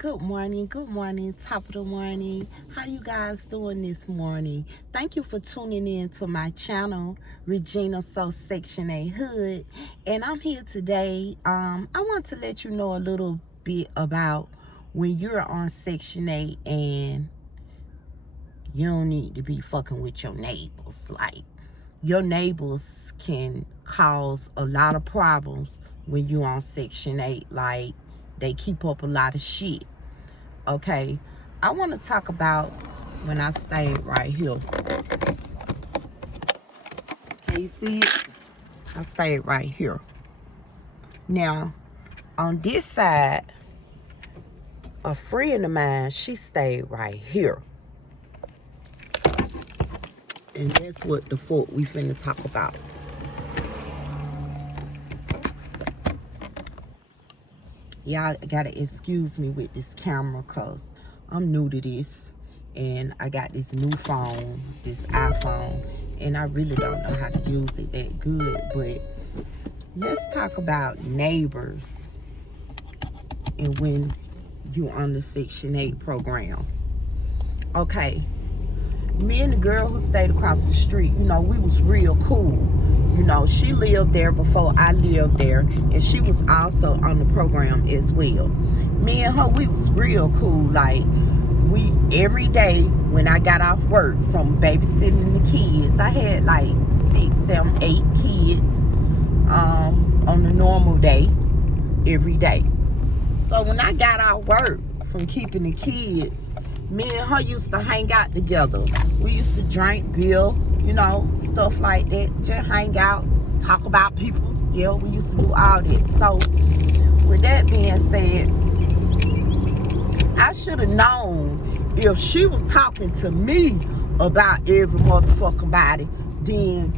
Good morning, top of the morning. How you guys doing this morning? Thank you for tuning in to my channel, Regina So Section 8 Hood. And I'm here today. I want to let you know a little bit about when you're on Section 8 and you don't need to be fucking with your neighbors. Like, your neighbors can cause a lot of problems when you're on Section 8. Like, they keep up a lot of shit. Okay, I want to talk about when I stayed right here. Can you see it? I stayed right here. Now, on this side, a friend of mine, she stayed right here. And that's what the fuck we finna talk about. Y'all gotta excuse me with this camera because I'm new to this. And I got this new phone, this iPhone, and I really don't know how to use it that good. But let's talk about neighbors and when you're on the Section 8 program. Okay, me and the girl who stayed across the street, we was real cool. She lived there before I lived there, and she was also on the program as well. Me and her, we was real cool. Like, we, every day when I got off work from babysitting the kids, I had like 6, 7, 8 kids on a normal day, every day. So when I got off work from keeping the kids, me and her used to hang out together. We used to drink beer, stuff like that. Just hang out, talk about people. Yeah, we used to do all that. So with that being said, I should have known if she was talking to me about every motherfucking body, then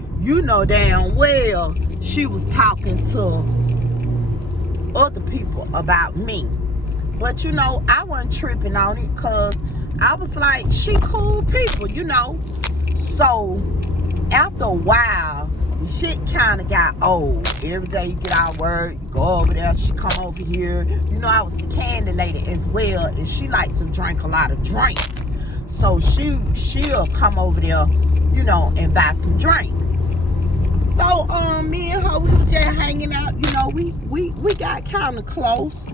damn well she was talking to other people about me. But I wasn't tripping on it because I was like, she cool people, So after a while, the shit kind of got old. Every day you get out of work, you go over there, she come over here. I was the candy lady as well, and she liked to drink a lot of drinks. So she'll come over there, and buy some drinks. So me and her, we were just hanging out. We got kind of close.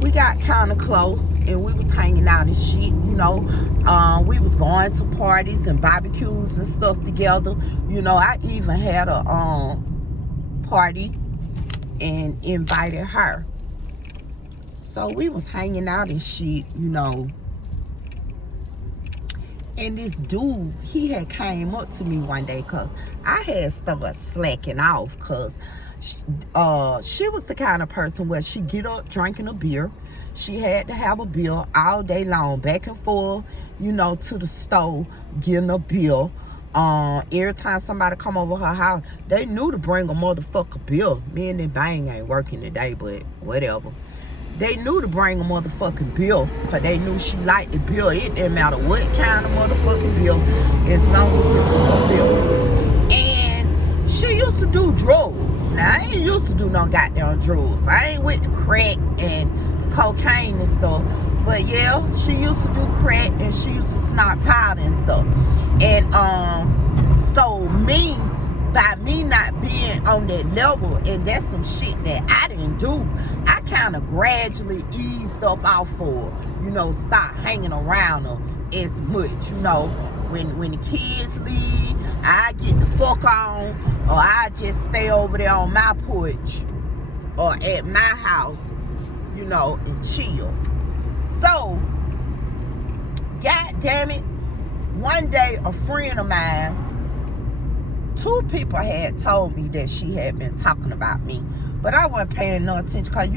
We got kind of close, and we was hanging out and shit. We was going to parties and barbecues and stuff together. I even had a party and invited her. So we was hanging out and shit, And this dude, he had came up to me one day because I had started slacking off because she was the kind of person where she get up drinking a beer. She had to have a beer all day long, back and forth, to the store, getting a beer. Every time somebody come over her house, they knew to bring a motherfucker beer. Me and the bang ain't working today, but whatever. They knew to bring a motherfucking bill because they knew she liked the bill. It didn't matter what kind of motherfucking bill, as long as it was a bill. And she used to do drugs. Now, I ain't used to do no goddamn drugs. I ain't with the crack and the cocaine and stuff. But yeah, she used to do crack and she used to snort powder and stuff. And so by me not being on that level, and that's some shit that I didn't do, I kind of gradually eased up off for her, stop hanging around her as much, when the kids leave, I get the fuck on, or I just stay over there on my porch or at my house, and chill. So, god damn it, one day a friend of mine, 2 people had told me that she had been talking about me, but I wasn't paying no attention because,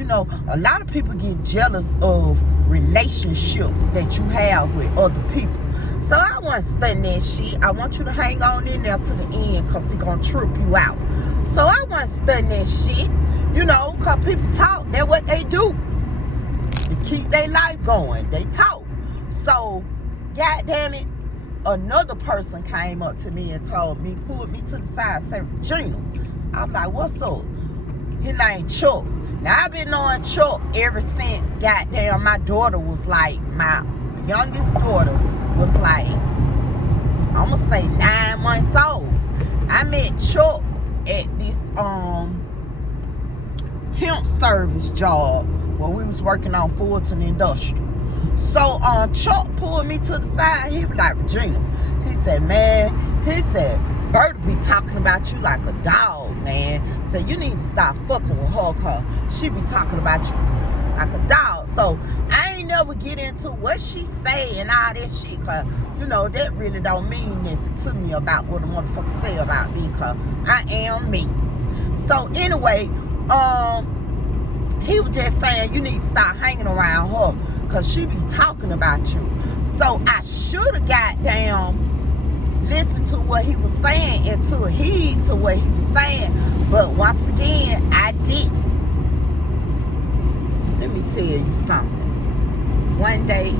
a lot of people get jealous of relationships that you have with other people. So I wasn't studying that shit. I want you to hang on in there to the end because it's going to trip you out. So I wasn't studying that shit, because people talk. That's what they do. They keep their life going. They talk. So, god damn it, another person came up to me and told me, pulled me to the side, said, Regina. I was like, what's up? His name Chuck. Now, I've been knowing Chuck ever since, goddamn, my daughter was like, my youngest daughter was like, I'm gonna say 9 months old. I met Chuck at this temp service job where we was working on Fulton Industrial. So Chuck pulled me to the side. He was like, Regina, he said, Bert be talking about you like a dog, man. Said, you need to stop fucking with her, cause she be talking about you like a dog. So I ain't never get into what she say and all that shit, cause you know that really don't mean nothing to me about what a motherfucker say about me, cause I am me. So anyway, he was just saying you need to stop hanging around her, cause she be talking about you. So I should have got down, listen to what he was saying and to heed to what he was saying. But once again, I didn't. Let me tell you something. One day,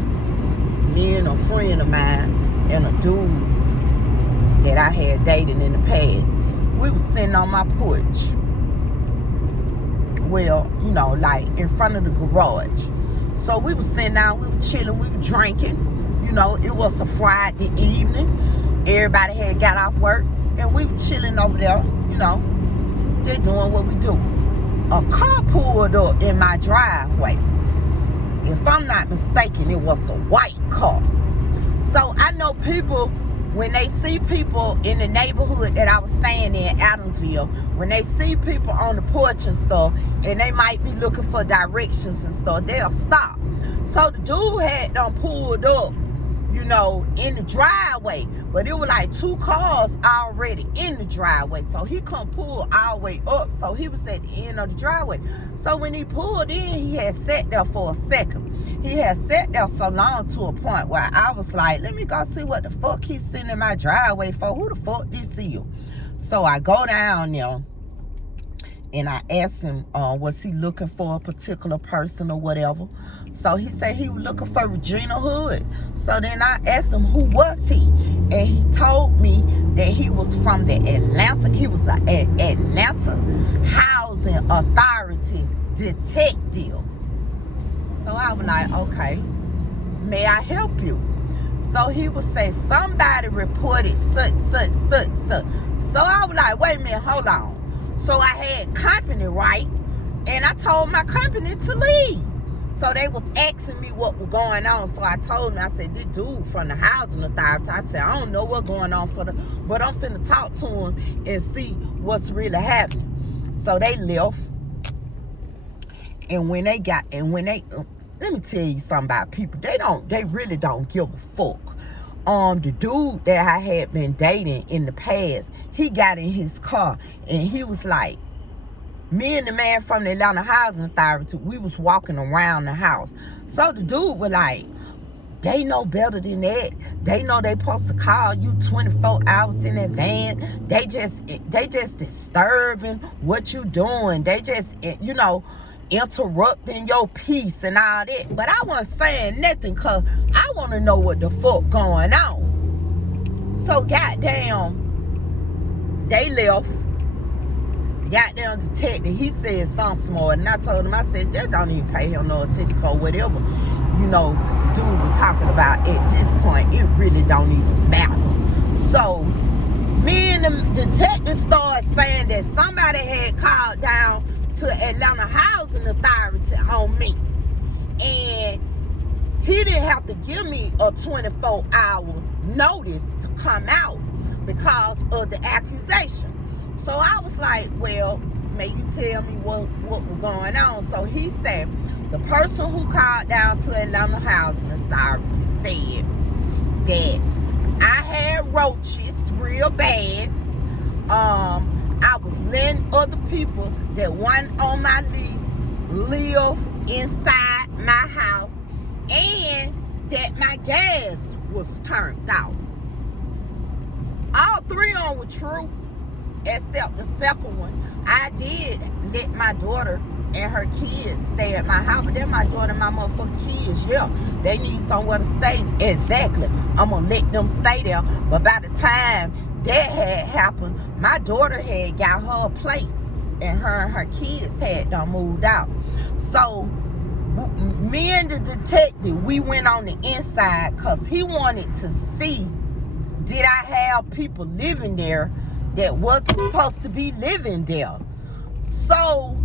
me and a friend of mine and a dude that I had dated in the past, we was sitting on my porch. Well, you know, like in front of the garage. So we was sitting down, we were chilling, we were drinking. You know, it was a Friday evening. Everybody had got off work, and we were chilling over there, you know, they doing what we do. A car pulled up in my driveway. If I'm not mistaken, it was a white car. So I know people, when they see people in the neighborhood that I was staying in, Adamsville, when they see people on the porch and stuff, and they might be looking for directions and stuff, they'll stop. So the dude had done pulled up, you know, in the driveway, but it was like 2 cars already in the driveway, so he couldn't pull all the way up, so he was at the end of the driveway. So when he pulled in, he had sat there for a second. He had sat there so long to a point where I was like, let me go see what the fuck he's sitting in my driveway for. Who the fuck this is? So I go down there and I asked him, was he looking for a particular person or whatever? So he said he was looking for Regina Hood. So then I asked him, who was he? And he told me that he was from the Atlanta. He was an Atlanta Housing Authority detective. So I was like, okay, may I help you? So he would say, somebody reported such. So I was like, wait a minute, hold on. So I had company, right? And I told my company to leave. So they was asking me what was going on. So I told them, I said, this dude from the housing authority, I said, I don't know what's going on but I'm finna talk to him and see what's really happening. So they left. And when they let me tell you something about people. They really don't give a fuck. The dude that I had been dating in the past, he got in his car and he was like, me and the man from the Atlanta Housing Authority, we was walking around the house. So the dude was like, they know better than that. They know they supposed to call you 24 hours in advance. They just disturbing what you doing. They just, you know, interrupting your peace and all that. But I wasn't saying nothing because I want to know what the fuck going on. So goddamn, they left. Goddamn detective, he said something smart, and I told him, I said, just don't even pay him no attention, cause whatever, you know, the dude was talking about at this point, it really don't even matter. So me and the detective started saying that somebody had called down to Atlanta Housing Authority on me, and he didn't have to give me a 24-hour notice to come out because of the accusations. So I was like, well, may you tell me what was going on? So he said, the person who called down to Atlanta Housing Authority said that I had roaches real bad. I was letting other people that weren't on my lease live inside my house, and that my gas was turned off. All 3 of them were true, except the second one. I did let my daughter and her kids stay at my house, but then my daughter and my motherfucking kids, yeah, they need somewhere to stay. Exactly. I'm gonna let them stay there. But by the time that had happened, my daughter had got her a place and her kids had done moved out. So me and the detective, we went on the inside because he wanted to see, did I have people living there that wasn't supposed to be living there. So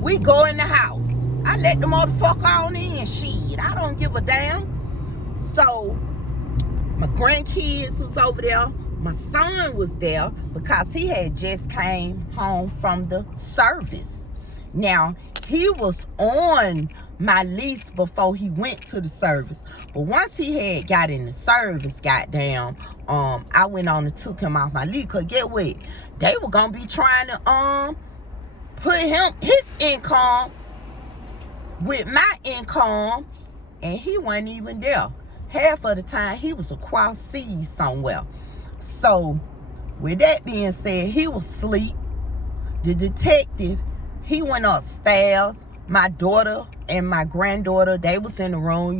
we go in the house. I let the motherfucker on in. Shit, I don't give a damn. So my grandkids was over there. My son was there because he had just came home from the service. Now, he was on my lease before he went to the service. But once he had got in the service, goddamn, I went on and took him off my lease. Cause get what? They were gonna be trying to put his income with my income, and he wasn't even there. Half of the time he was across seas somewhere. So with that being said, he was asleep. The detective, he went upstairs. My daughter and my granddaughter, they was in the room,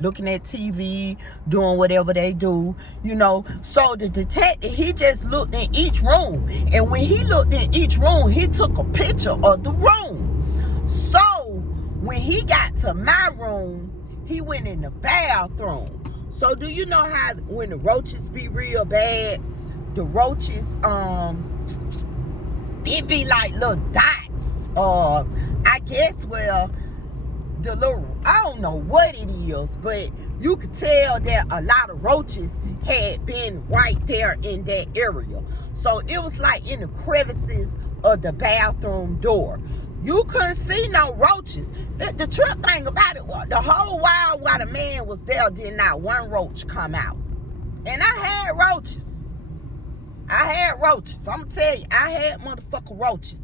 looking at TV, doing whatever they do, So the detective, he just looked in each room. And when he looked in each room, he took a picture of the room. So when he got to my room, he went in the bathroom. So do you know how when the roaches be real bad, the roaches, it be like little dots. I guess, the little, I don't know what it is, but you could tell that a lot of roaches had been right there in that area. So it was like in the crevices of the bathroom door. You couldn't see no roaches. The trip thing about it was, the whole while the man was there, did not one roach come out. And I had roaches. I'm gonna tell you, I had motherfucking roaches.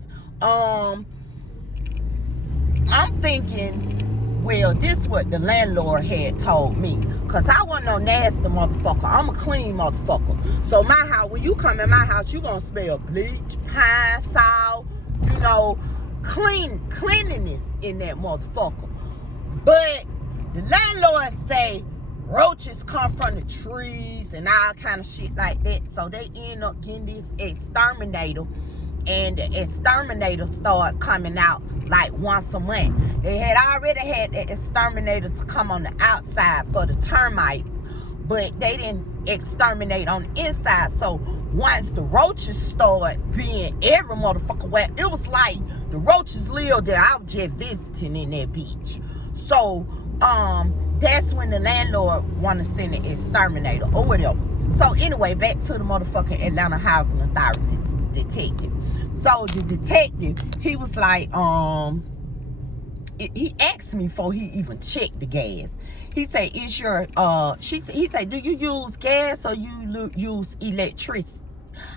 I'm thinking, well, this is what the landlord had told me. Because I wasn't no nasty motherfucker. I'm a clean motherfucker. So my house, when you come in my house, you going to smell bleach, pine, salt, cleanliness in that motherfucker. But the landlord say roaches come from the trees and all kind of shit like that. So they end up getting this exterminator. And the exterminator started coming out like once a month. They had already had the exterminator to come on the outside for the termites, but they didn't exterminate on the inside. So once the roaches started being every motherfucker where, it was like the roaches lived there. I was just visiting in that bitch. So that's when the landlord wanted to send the exterminator or whatever. So anyway, back to the motherfucking Atlanta Housing Authority detective. So the detective, he was like, he asked me before he even checked the gas. He said, he said, do you use gas or you use electricity?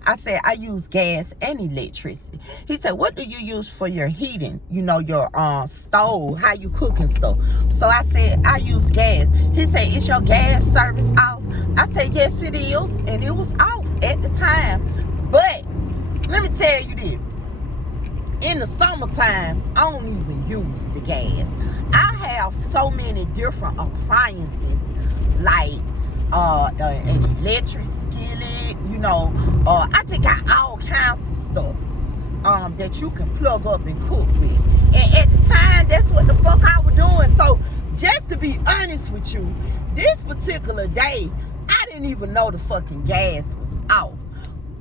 I said, I use gas and electricity. He said, what do you use for your heating? Your stove, how you cook and stuff. So I said, I use gas. He said, is your gas service off? I said, yes, it is. And it was off at the time. But let me tell you this. In the summertime, I don't even use the gas. I have so many different appliances, like an electric skillet, I just got all kinds of stuff that you can plug up and cook with. And at the time, that's what the fuck I was doing. So just to be honest with you, this particular day, I didn't even know the fucking gas was off.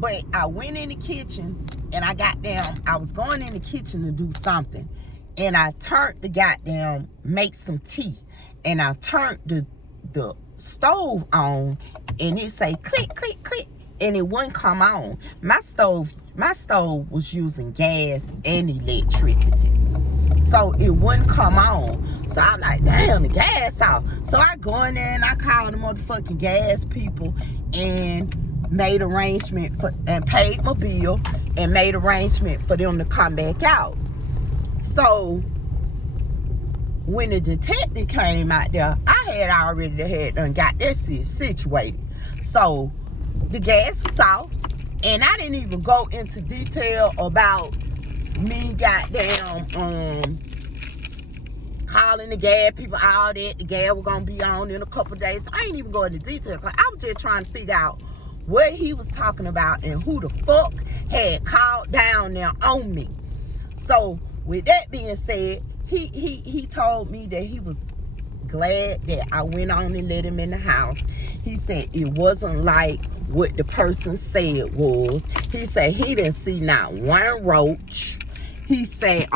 But I went in the kitchen and I was going in the kitchen to do something. And I turned the goddamn, make some tea. And I turned the stove on and it say click, click, click. And it wouldn't come on. My stove was using gas and electricity. So it wouldn't come on. So I'm like, damn, the gas off. So I go in there and I call the motherfucking gas people and made arrangement and paid my bill and made arrangement for them to come back out. So when the detective came out there, I had already got that situated. So the gas was off, and I didn't even go into detail about me goddamn calling the gas people, all that. The gas was gonna be on in a couple days. I ain't even go into detail because I was just trying to figure out what he was talking about and who the fuck had called down there on me. So with that being said, he told me that he was glad that I went on and let him in the house. He said it wasn't like what the person said was. He said he didn't see not one roach. He said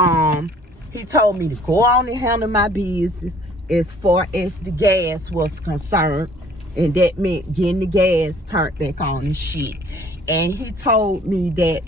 he told me to go on and handle my business as far as the gas was concerned, and that meant getting the gas turned back on and shit. And he told me that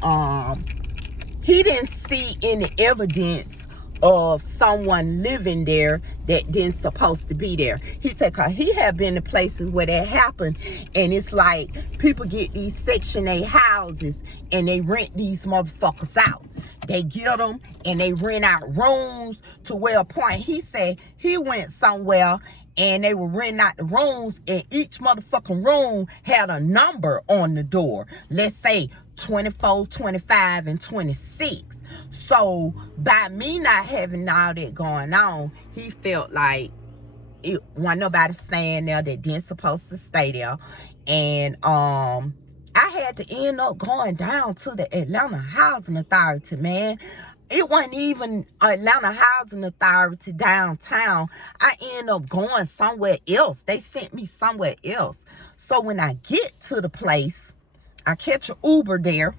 he didn't see any evidence of someone living there that didn't supposed to be there. He said, cause he had been to places where that happened, and it's like people get these Section 8 houses and they rent these motherfuckers out. They get them and they rent out rooms to where a point. He said he went somewhere and they were renting out the rooms, and each motherfucking room had a number on the door. Let's say 24, 25, and 26. So by me not having all that going on, he felt like it wasn't nobody staying there that didn't supposed to stay there. And I had to end up going down to the Atlanta Housing Authority, man. It wasn't even Atlanta Housing Authority downtown. I ended up going somewhere else. They sent me somewhere else. So when I get to the place, I catch an Uber there.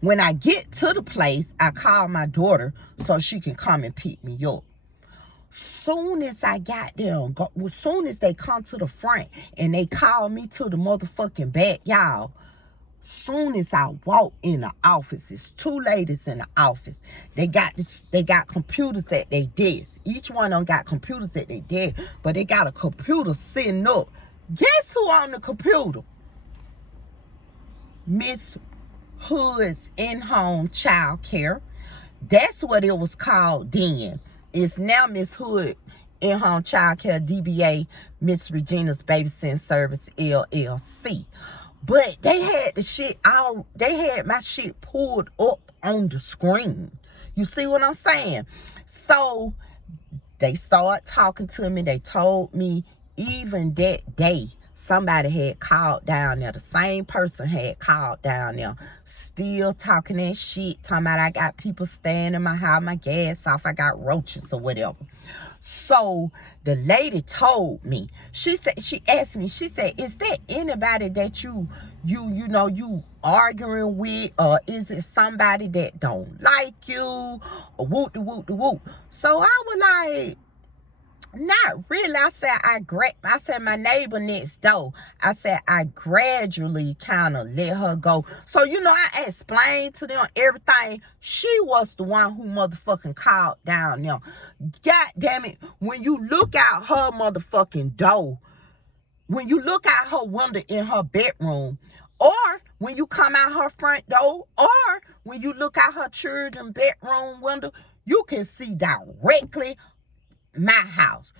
When I get to the place, I call my daughter so she can come and pick me up. Soon as I got there, as soon as they come to the front and they call me to the motherfucking back, y'all, soon as I walk in the office, it's two ladies in the office. They got computers at their desk. Each one of them got computers at their desk, but they got a computer sitting up. Guess who on the computer? Miss Hood's in-home child care. That's what it was called then. It's now Miss Hood in-home child care, DBA, Miss Regina's Babysitting Service, LLC. But they had the shit out. They had my shit pulled up on the screen. You see what I'm saying? So they started talking to me. They told me even that day somebody had called down there. The same person had called down there. Still talking that shit. Talking about I got people staying in my house, my gas off, I got roaches or whatever. So the lady told me, she asked me, she said, is there anybody that you arguing with, or is it somebody that don't like you, or whoop de whoop de whoop? So I was like, not really. I said my neighbor next door. I said I gradually kind of let her go. So I explained to them everything. She was the one who motherfucking called down there. God damn it! When you look out her motherfucking door, when you look out her window in her bedroom, or when you come out her front door, or when you look out her children's bedroom window, you can see directly my house.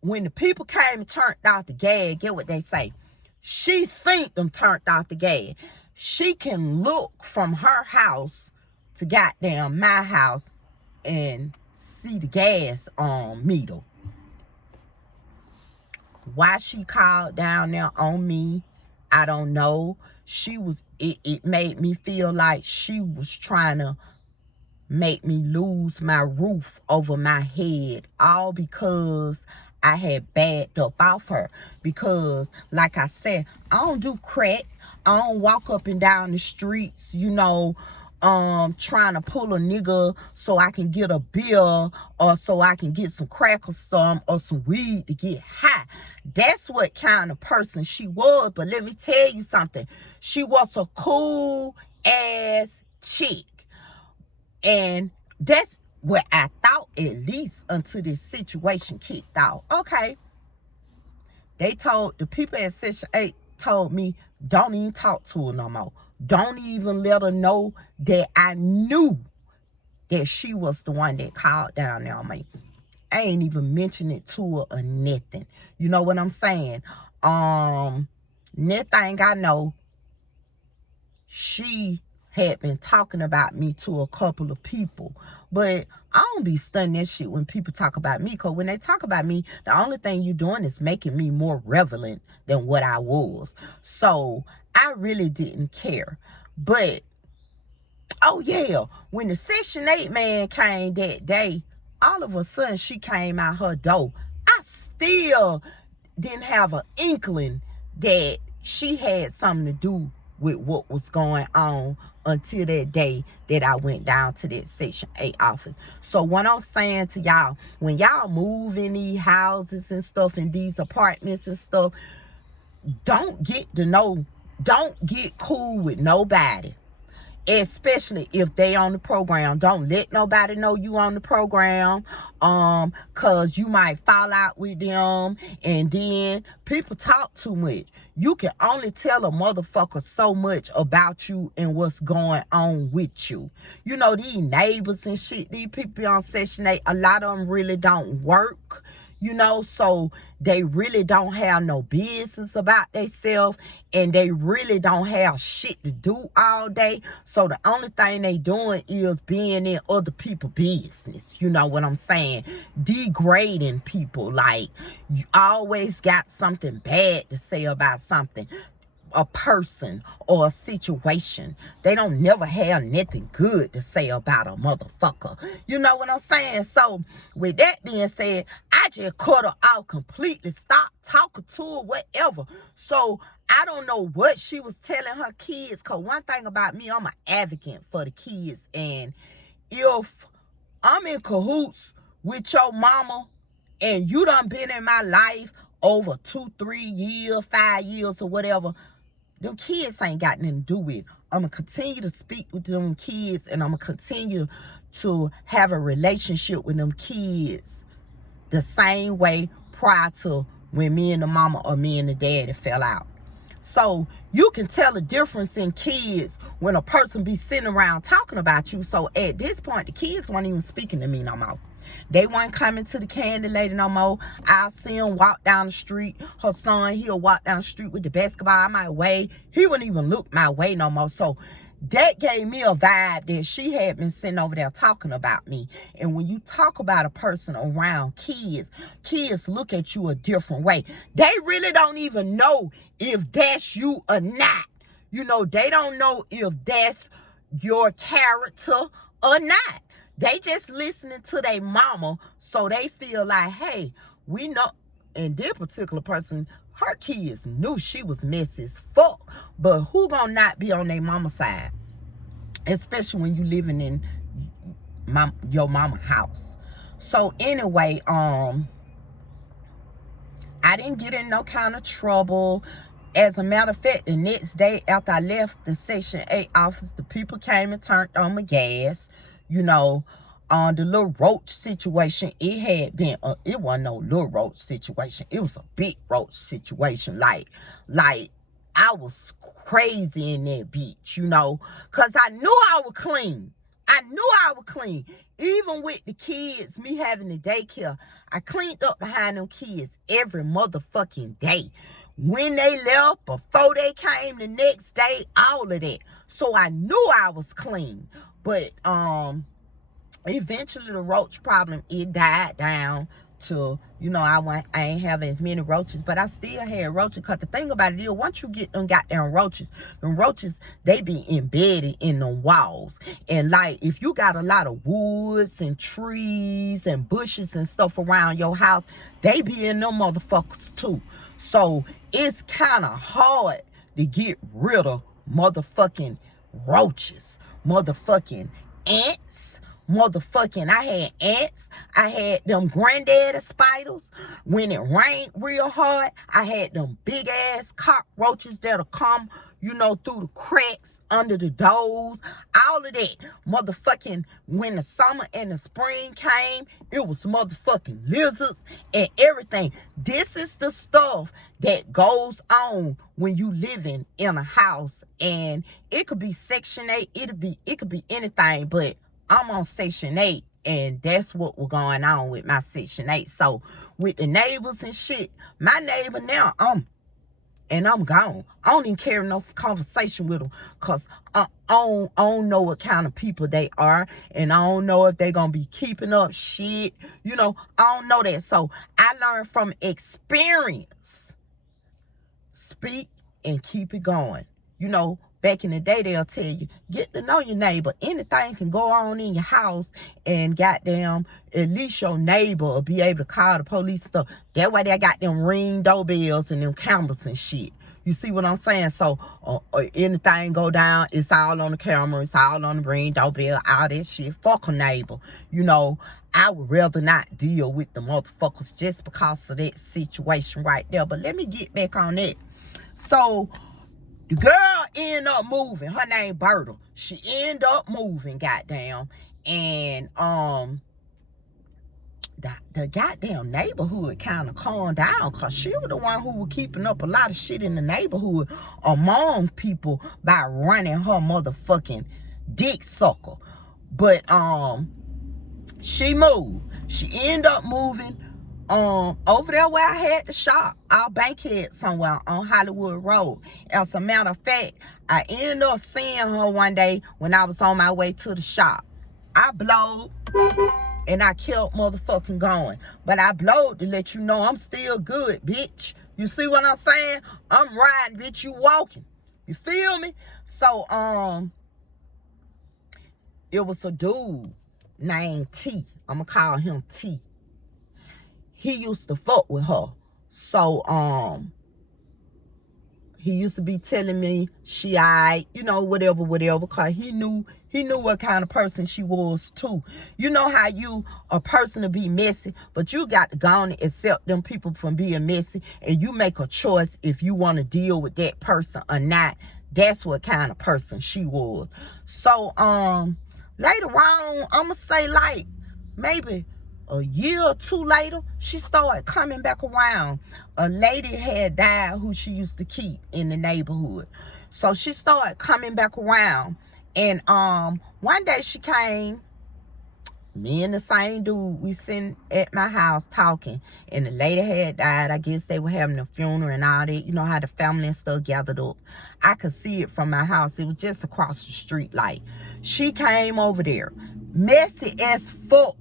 When the people came and turned off the gas, get what they say? She seen them turned off the gas. She can look from her house to goddamn my house and see the gas meter. Why she called down there on me, I don't know. It made me feel like she was trying to make me lose my roof over my head, all because I had backed up off her. Because like I said, I don't do crack. I don't walk up and down the streets, trying to pull a nigga so I can get a bill, or so I can get some crack or some weed to get high. That's what kind of person she was. But let me tell you something. She was a cool ass chick. And that's what I thought, at least, until this situation kicked off. Okay. The people at Section 8 told me, don't even talk to her no more. Don't even let her know that I knew that she was the one that called down there on me. I ain't even mention it to her or nothing. You know what I'm saying? Nothing I know, she had been talking about me to a couple of people. But I don't be studying that shit when people talk about me, because when they talk about me, the only thing you doing is making me more relevant than what I was. So I really didn't care. But, oh yeah, when the Section 8 man came that day, all of a sudden she came out her door. I still didn't have an inkling that she had something to do with what was going on until that day that I went down to that Section 8 office. So what I'm saying to y'all, when y'all move in these houses and stuff, in these apartments and stuff, don't get cool with nobody, especially if they on the program. Don't let nobody know you on the program, cause you might fall out with them, and then people talk too much. You can only tell a motherfucker so much about you and what's going on with you. You know, these neighbors and shit, these people on Section 8, a lot of them really don't work. You know, so they really don't have no business about themselves, and they really don't have shit to do all day. So the only thing they doing is being in other people's business. You know what I'm saying? Degrading people. Like, you always got something bad to say about something, a person or a situation. They don't never have nothing good to say about a motherfucker. You know what I'm saying? So with that being said, I just cut her off completely, stopped talking to her, whatever. So I don't know what she was telling her kids, because one thing about me, I'm an advocate for the kids. And if I'm in cahoots with your mama and you done been in my life over 2, 3 years, 5 years or whatever, them kids ain't got nothing to do with it. I'm going to continue to speak with them kids, and I'm going to continue to have a relationship with them kids the same way prior to when me and the mama or me and the daddy fell out. So you can tell the difference in kids when a person be sitting around talking about you. So at this point, the kids weren't even speaking to me no more. They weren't coming to the candy lady no more. I'll see him walk down the street. Her son, he'll walk down the street with the basketball. I might wave. He wouldn't even look my way no more. So that gave me a vibe that she had been sitting over there talking about me. And when you talk about a person around kids, kids look at you a different way. They really don't even know if that's you or not. You know, they don't know if that's your character or not. They just listening to their mama, so they feel like, hey, we know. And this particular person, her kids knew she was messy as fuck. But who gonna not be on their mama side? Especially when you living in your mama house. So anyway, I didn't get in no kind of trouble. As a matter of fact, the next day after I left the Section 8 office, the people came and turned on my gas. You know, on the little roach situation, it had been, it wasn't no little roach situation. It was a big roach situation. Like I was crazy in that bitch, you know, because I knew I was clean. Even with the kids, me having the daycare, I cleaned up behind them kids every motherfucking day. When they left, before they came the next day, all of that. So I knew I was clean. But eventually the roach problem, it died down to, you know, I ain't having as many roaches, but I still had roaches. Because the thing about it is, once you get them goddamn roaches, they be embedded in the walls. And like, if you got a lot of woods and trees and bushes and stuff around your house, they be in them motherfuckers too. So it's kind of hard to get rid of motherfucking roaches, motherfucking ants. I had ants. I had them granddaddy spiders. When it rained real hard, I had them big ass cockroaches that'll come, you know, through the cracks under the doors. All of that. Motherfucking, when the summer and the spring came, it was motherfucking lizards and everything. This is the stuff that goes on when you living in a house. And it could be Section 8. It could be anything, but I'm on Section 8, and that's what was going on with my Section 8. So with the neighbors and shit, my neighbor now, I'm gone. I don't even carry no conversation with them, because I don't know what kind of people they are, and I don't know if they're going to be keeping up shit. You know, I don't know that. So I learned from experience. Speak and keep it going. You know, Back in the day, they'll tell you, get to know your neighbor. Anything can go on in your house, and goddamn, at least your neighbor will be able to call the police stuff. That way they got them ring doorbells and them cameras and shit. You see what I'm saying? So anything go down, it's all on the camera, it's all on the ring doorbell, all that shit. Fuck a neighbor. You know, I would rather not deal with the motherfuckers just because of that situation right there. But let me get back on that. So the girl ended up moving. Her name Berta. She ended up moving, goddamn. And the goddamn neighborhood kind of calmed down, because she was the one who was keeping up a lot of shit in the neighborhood among people by running her motherfucking dick sucker. But she moved. She ended up moving over there where I had the shop, our Bankhead somewhere on Hollywood Road. As a matter of fact, I ended up seeing her one day when I was on my way to the shop. I blowed and I kept motherfucking going. But I blowed to let you know I'm still good, bitch. You see what I'm saying? I'm riding, bitch, you walking. You feel me? So, it was a dude named T. I'm gonna call him T. He used to fuck with her. So, he used to be telling me she alright, you know, whatever, because he knew what kind of person she was too. You know how you a person to be messy, but you got to go on and accept them people from being messy, and you make a choice if you want to deal with that person or not. That's what kind of person she was. So, later on, I'ma say like maybe a year or two later, she started coming back around. A lady had died who she used to keep in the neighborhood. So she started coming back around. And one day she came, me and the same dude, we sitting at my house talking, and the lady had died. I guess they were having a funeral and all that. You know how the family and stuff gathered up. I could see it from my house. It was just across the street. Like, she came over there, messy as fuck.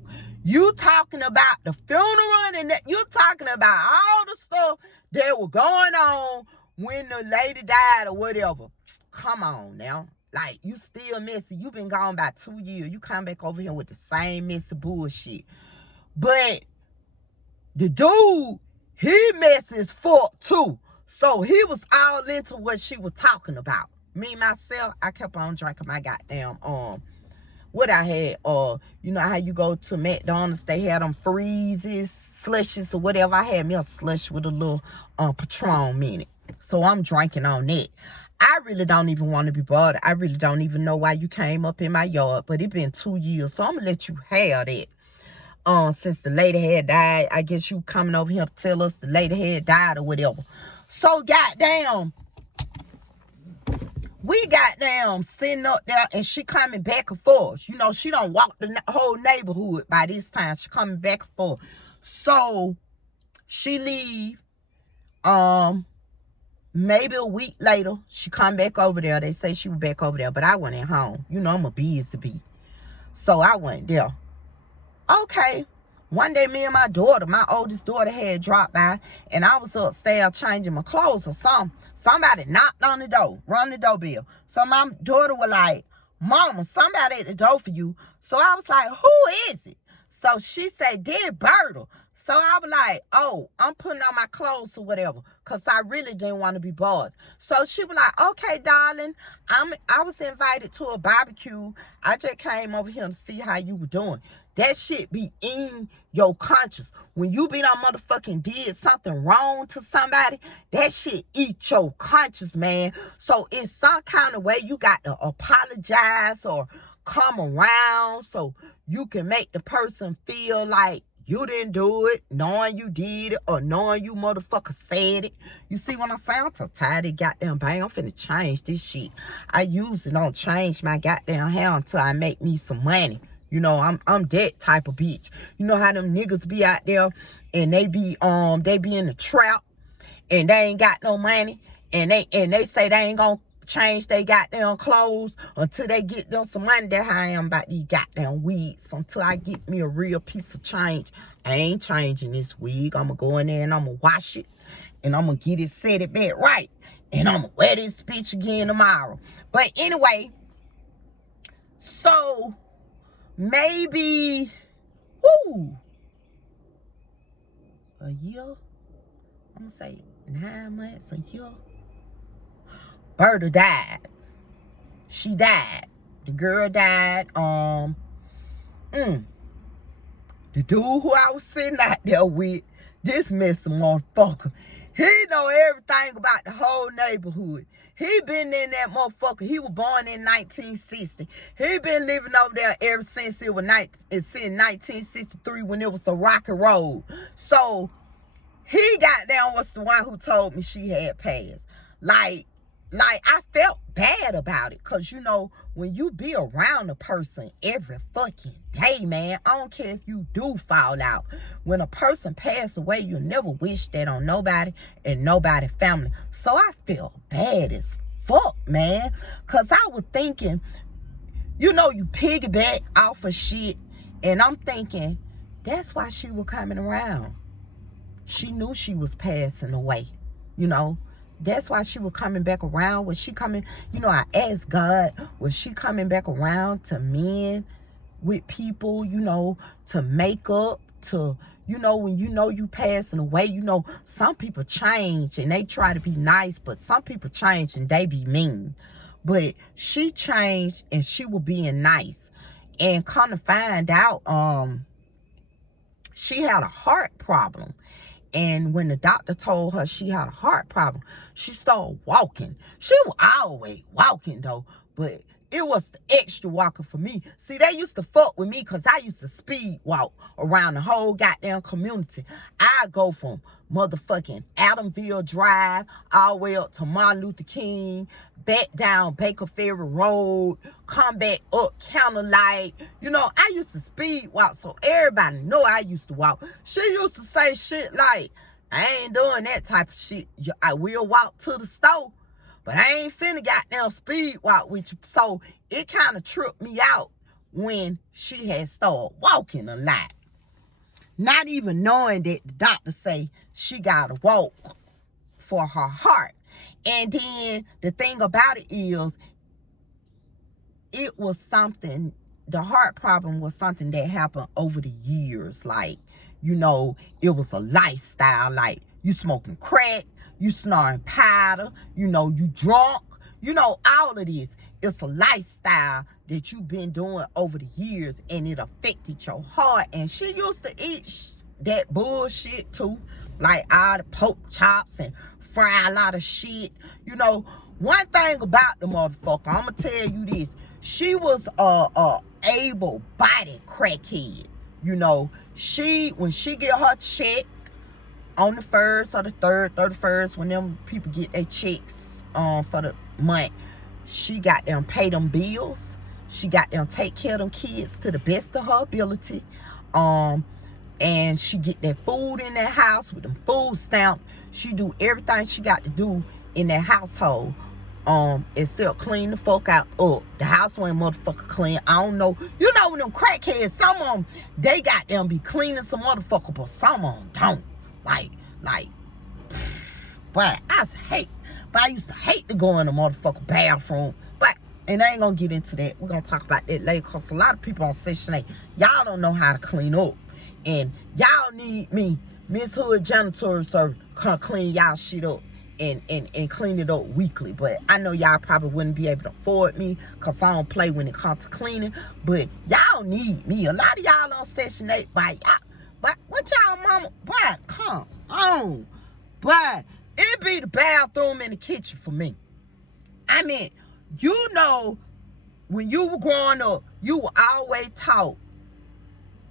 You talking about the funeral and that, you talking about all the stuff that was going on when the lady died or whatever. Come on now. Like, you still messy. You been gone about 2 years. You come back over here with the same messy bullshit. But the dude, he messy as fuck too. So he was all into what she was talking about. Me, myself, I kept on drinking my goddamn, what I had, you know how you go to McDonald's, they had them freezes, slushes or whatever. I had me a slush with a little Patron in it. So I'm drinking on that. I really don't even want to be bothered. I really don't even know why you came up in my yard, but it been 2 years, so I'm gonna let you have that. Since the lady had died, I guess you coming over here to tell us the lady had died or whatever. So goddamn, we got down sitting up there, and she coming back and forth. You know, she done walked the whole neighborhood by this time. She coming back and forth. So she leave. Maybe a week later, she come back over there. They say she was back over there, but I went at home. You know, I'm a busy bee. So I went there. Okay. One day, me and my daughter, my oldest daughter, had dropped by, and I was upstairs changing my clothes or something. Somebody knocked on the door, rung the doorbell. So my daughter was like, "Mama, somebody at the door for you." So I was like, "Who is it?" So she said, "Dead Berta." So I was like, "Oh, I'm putting on my clothes or whatever," because I really didn't want to be bothered. So she was like, "Okay, darling, I was invited to a barbecue. I just came over here to see how you were doing." That shit be in your conscience. When you be done motherfucking did something wrong to somebody, that shit eat your conscience, man. So in some kind of way, you got to apologize or come around so you can make the person feel like you didn't do it, knowing you did it, or knowing you motherfucker said it. You see what I'm saying? I'm so tired of goddamn bang. I'm finna change this shit. I usually don't change my goddamn hair until I make me some money. You know, I'm that type of bitch. You know how them niggas be out there and they be in the trap and they ain't got no money, and they say they ain't gonna change they goddamn clothes until they get them some money. That's how I am about these goddamn wigs. Until I get me a real piece of change, I ain't changing this wig. I'm gonna go in there and I'm gonna wash it, and I'm gonna get it, set it back right. And I'm gonna wear this bitch again tomorrow. But anyway, so maybe, a year? I'm gonna say 9 months, a year. Berta died. She died. The girl died. The dude who I was sitting out there with, this messy motherfucker, he know everything about the whole neighborhood. He been in that motherfucker. He was born in 1960. He been living over there ever since since 1963 when it was a rocky road. So he got down was the one who told me she had passed. Like I felt bad about it. Because, you know, when you be around a person every fucking day, man, I don't care if you do fall out. When a person pass away, you never wish that on nobody and nobody family. So I felt bad as fuck, man. Because I was thinking, you know, you piggyback off of shit. And I'm thinking, that's why she was coming around. She knew she was passing away, you know. That's why she was coming back around. Was she coming, you know, I asked God, was she coming back around to men with people, you know, to make up, to, you know, when you know you passing away, you know, some people change and they try to be nice, but some people change and they be mean. But she changed and she was being nice. And come to find out, she had a heart problem. And when the doctor told her she had a heart problem, she started walking. She was always walking, though, but it was the extra walking for me. See, they used to fuck with me because I used to speed walk around the whole goddamn community. I go from motherfucking Adamville Drive all the way up to Martin Luther King, back down Baker Ferry Road, come back up Counterlight. You know, I used to speed walk, so everybody know I used to walk. She used to say shit like, I ain't doing that type of shit. I will walk to the store, but I ain't finna goddamn speed walk with you. So it kind of tripped me out when she had started walking a lot. Not even knowing that the doctor say she gotta walk for her heart. And then the thing about it is, it was something, the heart problem was something that happened over the years. Like, you know, it was a lifestyle. Like, you smoking crack, you snorting powder, you know, you drunk, you know, all of this. It's a lifestyle that you've been doing over the years, and it affected your heart. And she used to eat that bullshit too, like all the pork chops and fry a lot of shit. You know, one thing about the motherfucker, I'm gonna tell you this, she was a able-bodied crackhead. You know, when she get her check on the 1st or the 3rd, 31st, when them people get their checks for the month, she got them pay them bills. She got them take care of them kids to the best of her ability. And she get that food in that house with them food stamps. She do everything she got to do in that household. Except clean the fuck out up. The house wasn't motherfucker clean. I don't know. You know when them crackheads, some of them, they got them be cleaning some motherfucker, but some of them don't. Like, but I used to hate to go in the motherfucker bathroom. But, and I ain't gonna get into that. We're gonna talk about that later, because a lot of people on Section 8, y'all don't know how to clean up. And y'all need me, Miss Hood Janitorial Service, come clean y'all shit up and clean it up weekly. But I know y'all probably wouldn't be able to afford me, because I don't play when it comes to cleaning. But y'all need me. A lot of y'all on Section 8, but what y'all mama, boy, come on. But it be the bathroom and the kitchen for me. I mean, you know, when you were growing up, you were always taught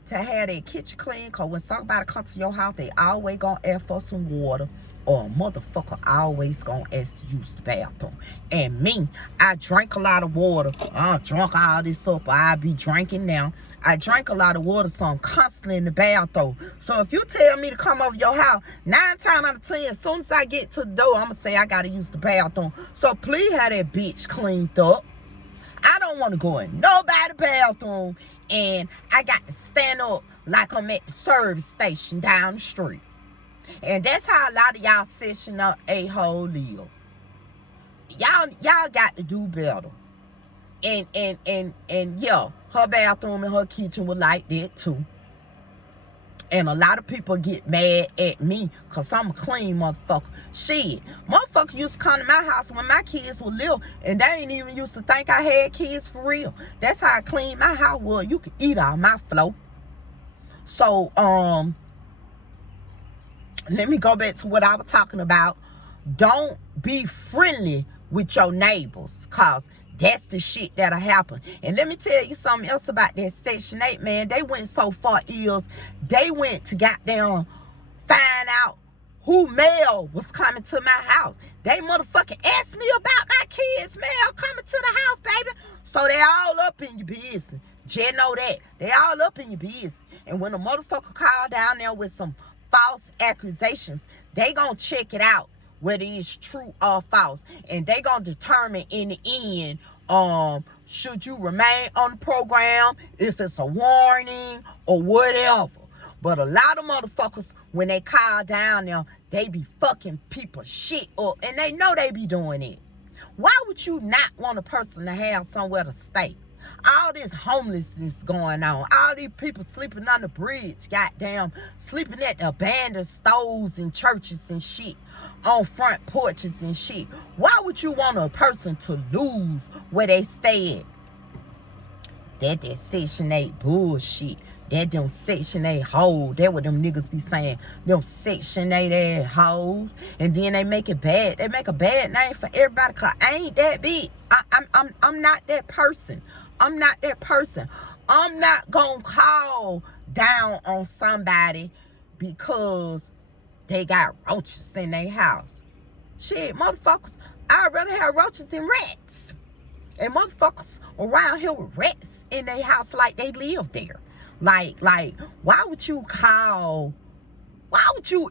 to have that kitchen clean, because when somebody comes to your house, they always gonna ask for some water, or a motherfucker always gonna ask to use the bathroom. And me, I drank a lot of water. I drunk all this up, I be drinking now. I drank a lot of water, so I'm constantly in the bathroom. So if you tell me to come over your house, 9 times out of 10, as soon as I get to the door, I'm gonna say I gotta use the bathroom. So please have that bitch cleaned up. I don't want to go in nobody's bathroom and I got to stand up like I'm at the service station down the street. And that's how a lot of y'all Section 8 hole live. Y'all got to do better. And yeah, her bathroom and her kitchen was like that too. And a lot of people get mad at me because I'm a clean motherfucker. Shit, motherfucker used to come to my house when my kids were little, and they ain't even used to think I had kids for real. That's how I clean my house. Well, you can eat on my floor. So, let me go back to what I was talking about. Don't be friendly with your neighbors, because that's the shit that'll happen. And let me tell you something else about that Section 8, man. They went so far, they went to goddamn find out who mail was coming to my house. They motherfucking asked me about my kids' mail coming to the house, baby. So they all up in your business. Just know that. They all up in your business. And when a motherfucker call down there with some false accusations, they gonna check it out whether it's true or false, and they gonna determine in the end should you remain on the program, if it's a warning or whatever. But a lot of motherfuckers, when they call down there, they be fucking people shit up, and they know they be doing it. Why would you not want a person to have somewhere to stay? All this homelessness going on. All these people sleeping on the bridge, goddamn, sleeping at the abandoned stores and churches and shit, on front porches and shit. Why would you want a person to lose where they stay at? That Section 8 bullshit. That them Section 8 hoes. That what them niggas be saying. Them Section 8 ass hoes. And then they make it bad. They make a bad name for everybody, because I ain't that bitch. I'm not that person. I'm not that person. I'm not gonna call down on somebody because they got roaches in their house. Shit, motherfuckers, I'd rather have roaches than rats. And motherfuckers around here with rats in their house like they live there. Like, why would you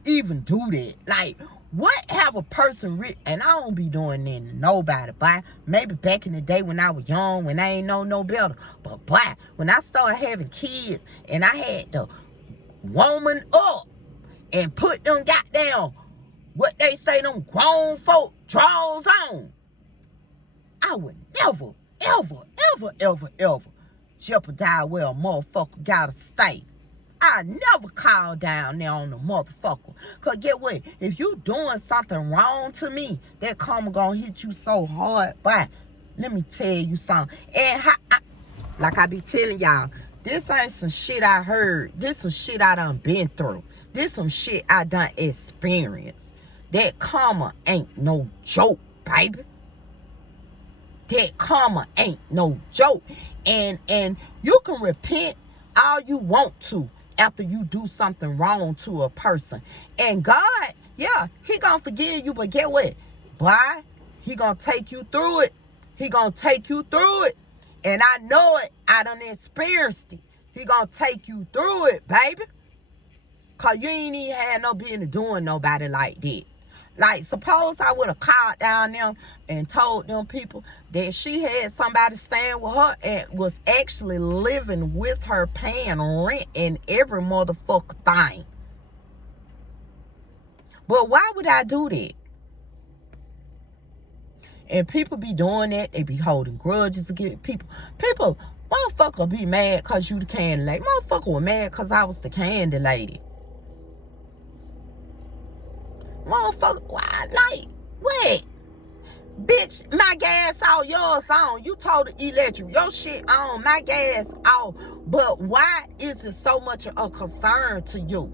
even do that? Like, what have a person and I don't be doing that to nobody, but maybe back in the day when I was young, when I ain't know no better. But boy, when I started having kids and I had to woman up and put them goddamn, what they say, them grown folk draws on, I would never, ever jeopardize where a motherfucker gotta stay. I never call down there on the motherfucker. Because get what? If you doing something wrong to me, that karma gonna hit you so hard. But let me tell you something. And like I be telling y'all, this ain't some shit I heard. This some shit I done been through. This some shit I done experienced. That karma ain't no joke, baby. That karma ain't no joke. And you can repent all you want to after you do something wrong to a person. And God, yeah, he gonna forgive you, but get what? Boy, he gonna take you through it. He gonna take you through it. And I know it. I done experienced it. He gonna take you through it, baby. Because you ain't even had no business doing nobody like that. Like, suppose I would have called down them and told them people that she had somebody staying with her and was actually living with her, paying rent and every motherfucker thing. But why would I do that? And people be doing that. They be holding grudges against people. People, motherfucker be mad because you the candy lady. Motherfucker was mad because I was the candy lady. Motherfucker, why? Like, what? Bitch, my gas out, yours on. You told the electric, your shit on, my gas off. But why is it so much a concern to you?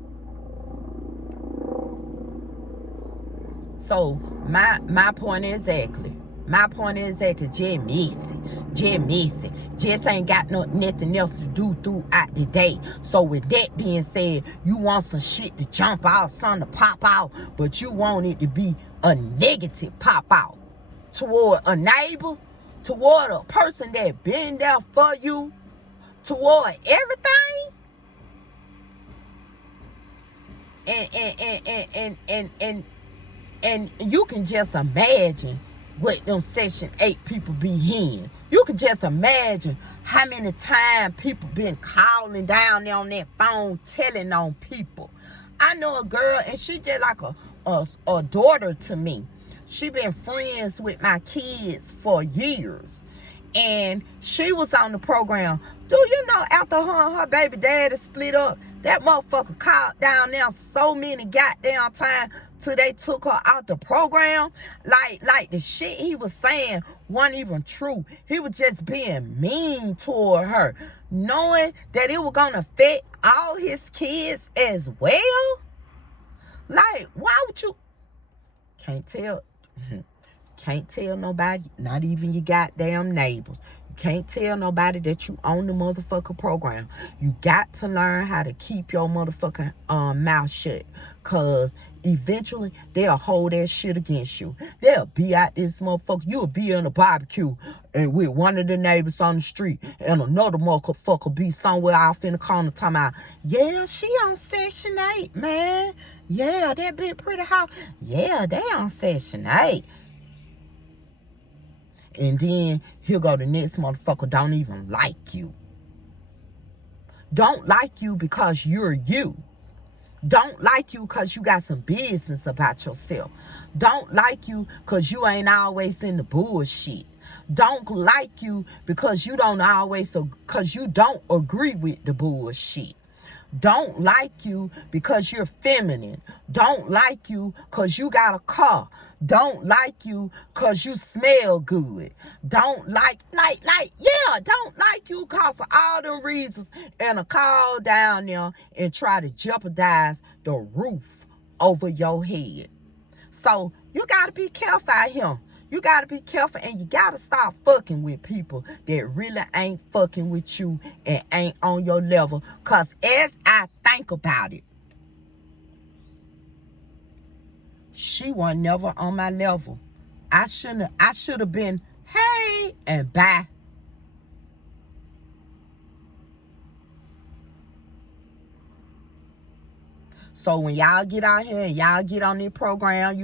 So, my point exactly. My point is exactly, just messy. Just ain't got nothing else to do throughout the day. So with that being said, you want some shit to jump out, something to pop out, but you want it to be a negative pop out toward a neighbor, toward a person that been there for you, toward everything. And you can just imagine what them Section 8 people be hearing. You can just imagine how many times people been calling down there on that phone telling on people. I know a girl, and she just like a daughter to me. She been friends with my kids for years. And she was on the program. Do you know after her and her baby daddy split up, that motherfucker called down there so many goddamn times till they took her out the program? Like the shit he was saying wasn't even true. He was just being mean toward her, knowing that it was gonna affect all his kids as well. Like, why would you? Can't tell. Can't tell nobody, not even your goddamn neighbors. You can't tell nobody that you own the motherfucking program. You got to learn how to keep your motherfucking mouth shut. Cause eventually they'll hold that shit against you. They'll be out this motherfucker. You'll be in a barbecue and with one of the neighbors on the street, and another motherfucker be somewhere off in the corner talking about, yeah, she on Section 8, man. Yeah, that big pretty house. Yeah, they on Section 8. And then here go the next motherfucker don't even like you. Don't like you because you're you. Don't like you because you got some business about yourself. Don't like you because you ain't always in the bullshit. Don't like you because you don't agree with the bullshit. Don't like you because you're feminine. Don't like you because you got a car. Don't like you because you smell good. Don't like you because of all them reasons, and a call down there and try to jeopardize the roof over your head. So you got to be careful out here. You got to be careful, and you got to stop fucking with people that really ain't fucking with you and ain't on your level. Because as I think about it, she was never on my level. I should have been, hey, and bye. So when y'all get out here and y'all get on this program,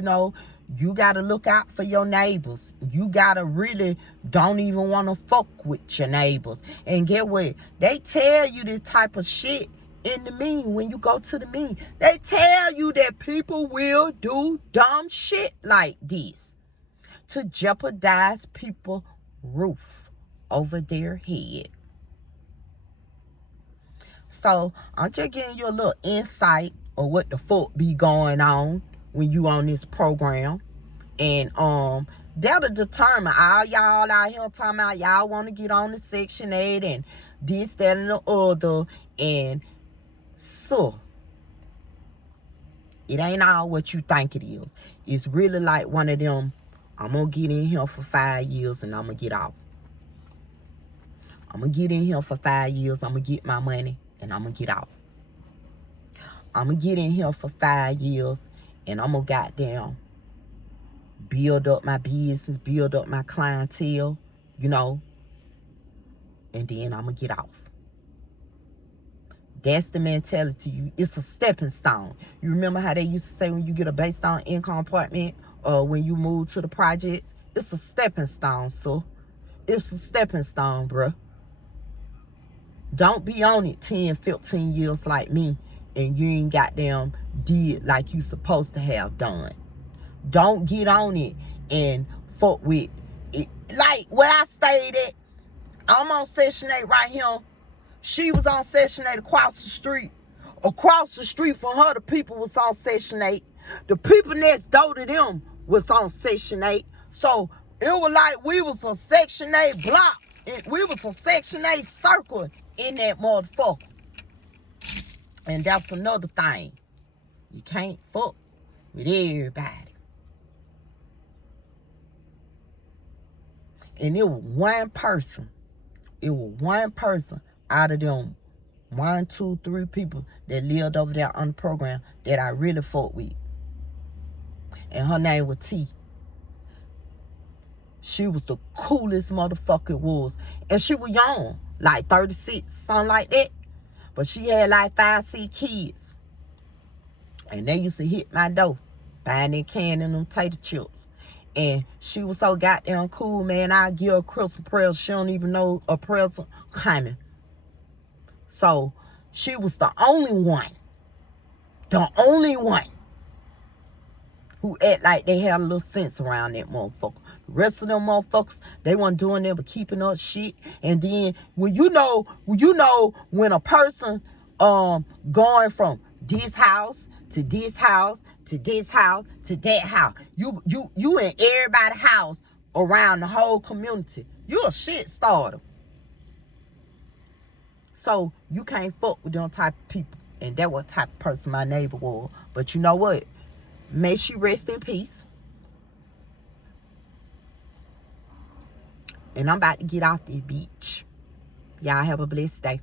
you got to look out for your neighbors. You got to really don't even want to fuck with your neighbors. And get what? They tell you this type of shit in the mean. When you go to the mean, they tell you that people will do dumb shit like this to jeopardize people's roof over their head. So I'm just giving you a little insight of what the fuck be going on when you on this program. And that'll determine all y'all out here talking about y'all want to get on the Section 8 and this, that, and the other. And so it ain't all what you think it is. It's really like one of them, I'm going to get in here for 5 years and I'm going to get out. I'm going to get in here for 5 years. I'm going to get my money and I'm going to get out. I'm going to get in here for 5 years and I'm going to goddamn build up my business, build up my clientele, and then I'm going to get off. That's the mentality. It's a stepping stone. You remember how they used to say when you get a based on income apartment or when you move to the projects? It's a stepping stone, so it's a stepping stone, bruh. Don't be on it 10, 15 years like me and you ain't goddamn did like you supposed to have done. Don't get on it and fuck with it. Like where I stayed at, I'm on Section 8 right here. She was on Section 8 across the street. Across the street from her, the people was on Section 8. The people next door to them was on Section 8. So it was like we was a Section 8 block. We was a Section 8 circle in that motherfucker. And that's another thing. You can't fuck with everybody. And it was one person. It was one person out of them 1, 2, 3 people that lived over there on the program that I really fought with. And her name was T. She was the coolest motherfucker it was. And she was young, like 36, something like that. But she had like 5, 6 kids. And they used to hit my door, buying that can and them tater chips. And she was so goddamn cool, man. I give her a Christmas present. She don't even know a present coming. So she was the only one. The only one who act like they have a little sense around that motherfucker. The rest of them motherfuckers, they weren't doing that but keeping up shit. And then when a person going from this house to this house to this house to that house, you in everybody's house around the whole community. You a shit starter. So you can't fuck with them type of people. And that was type of person my neighbor was. But you know what? May she rest in peace. And I'm about to get off this beach. Y'all have a blessed day.